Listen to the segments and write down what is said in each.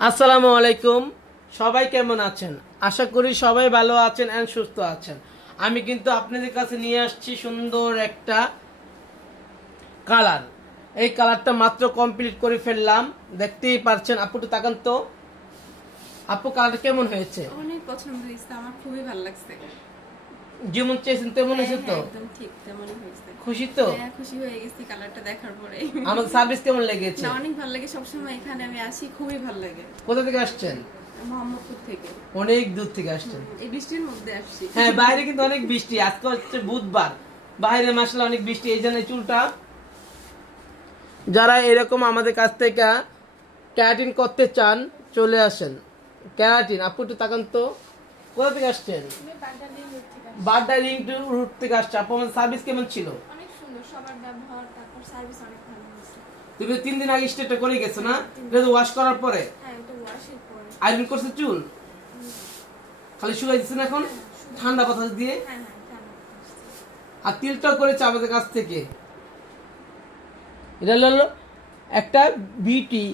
আসসালামু আলাইকুম। সবাই কেমন আছেন? আশা করি সবাই ভালো আছেন এন্ড সুস্থ আছেন। আমি কিন্তু আপনাদের কাছে নিয়ে আসছি সুন্দর একটা কালার। এই কালারটা মাত্র কমপ্লিট করে ফেললাম, দেখতেই পারছেন। আপু একটু তাকান তো, আপু কালারটা কেমন হয়েছে? অনেক পছন্দ হয়েছে, আমার খুবই ভালো লাগছে। যেমন চেয়েছেন তেমন হয়েছে তো? একদম ঠিক তেমনই হয়েছে। খুশি তো? হ্যাঁ, খুশি হয়ে গেছি কালারটা দেখার পরে। আমাদের সার্ভিস কেমন লেগেছে? না, অনেক ভালো লাগে, সবসময় এখানে আমি আসি, খুবই ভালো লাগে। কোথা থেকে আসছেন? মোহাম্মদপুর থেকে। অনেক দূর থেকে আসছেন। এই বৃষ্টির মধ্যে আসছি। হ্যাঁ, বাইরে কিন্তু অনেক বৃষ্টি। আজকে হচ্ছে বুধবার, বাইরে মাসাল্লাহ অনেক বৃষ্টি। এই জন্য চুলটা যারা এরকম আমাদের কাছ থেকে ক্যারাটিন করতে চান চলে আসেন। ক্যারাটিন, আপু একটু তাকান তো, কোথা থেকে আসছেন? বাড্ডা লিঙ্ক রুট থেকে আসছে। আপু আমাদের সার্ভিস কেমন ছিল? অনেক সুন্দর, সবার ব্যবহার, তারপর সার্ভিস অনেক ভালো হয়েছে। তুমি 3 দিন আগে স্টেটটা করে গেছো না? এটা ওয়াশ করার পরে হ্যাঁ, এটা ওয়াশের পরে। আয়রন করছে চুল, খালি শুকাই দিচ্ছে না এখন ঠান্ডা বাতাস দিয়ে। হ্যাঁ হ্যাঁ, জানো। আর তিলটাও করেছে আমাদের কাছ থেকে। এটা হলো একটা বিউটি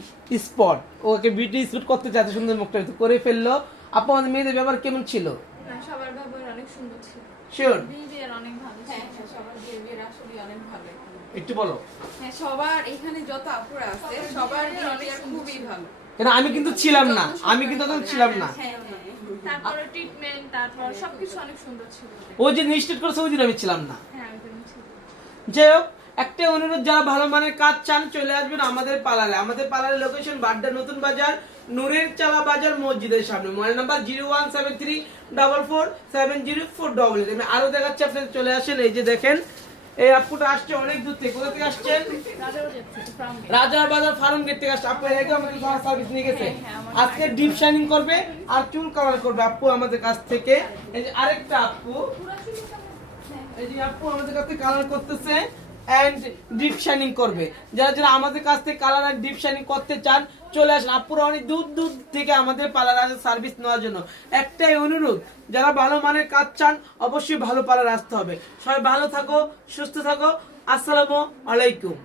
স্পট, ওকে বিউটি স্পট করতে চাচ্ছে, সুন্দর মুখটা করে ফেললো। আপু আমাদের মেয়েদের ব্যবহার কেমন ছিল? না, সবার ব্যবহার অনেক সুন্দর ছিল। শিওর? বিহেভিয়ার অনেক ভালো ছিল। হ্যাঁ, সবার বিহেভিয়ার আসলে অনেক ভালো এখানে। একটু বলো। হ্যাঁ, সবার এখানে যত আপুরা আছে সবার বিহেভিয়ার খুবই ভালো। কেন আমি কিন্তু ছিলাম না, আমি কিন্তু তখন ছিলাম না। হ্যাঁ, তারপরে ট্রিটমেন্ট, তারপর সবকিছু অনেক সুন্দর ছিল। ও যে নিশ্চিত করেছে ওই দিন আমি ছিলাম না। হ্যাঁ, একদম ছিল। যাই হোক, একটা অনুরোধ, যারা ভালো মানের কাজ চান চলে আসবেন আমাদের পার্লারে। আমাদের পার্লারের লোকেশন বাড্ডা নতুন বাজার, নূরের চালা বাজার মসজিদের সামনে। Mobile number 01734770488। আমি আরো দেখাচ্ছি, আপনাদের চলে আসেন। এই যে দেখেন, এই আপুটা আসছে অনেক দূর থেকে। কোথা থেকে আসছেন? রাজার বাজার ফার্ম গেট থেকে আসছে। আপু এর আমাদের সার্ভিস নিয়ে গেছে। আজকে ডিপ শাইনিং করবে আর চুল কালার করবে আপু আমাদের কাছ থেকে। এই যে আরেকটা আপু, এই যে আপু আমাদের কাছ থেকে কালার করতেছে এন্ড ডিপ শাইনিং করবে। যারা যারা আমাদের কাছ থেকে কালার আর ডিপ শাইনিং করতে চান চলে আসেন। আপুরা অনেক দূর দূর থেকে আমাদের পার্লার আসে সার্ভিস নেওয়ার জন্য। একটাই অনুরোধ, যারা ভালো মানের কাজ চান অবশ্যই ভালো পার্লার আসতে হবে। সবাই ভালো থাকো, সুস্থ থাকো। আসসালামু আলাইকুম।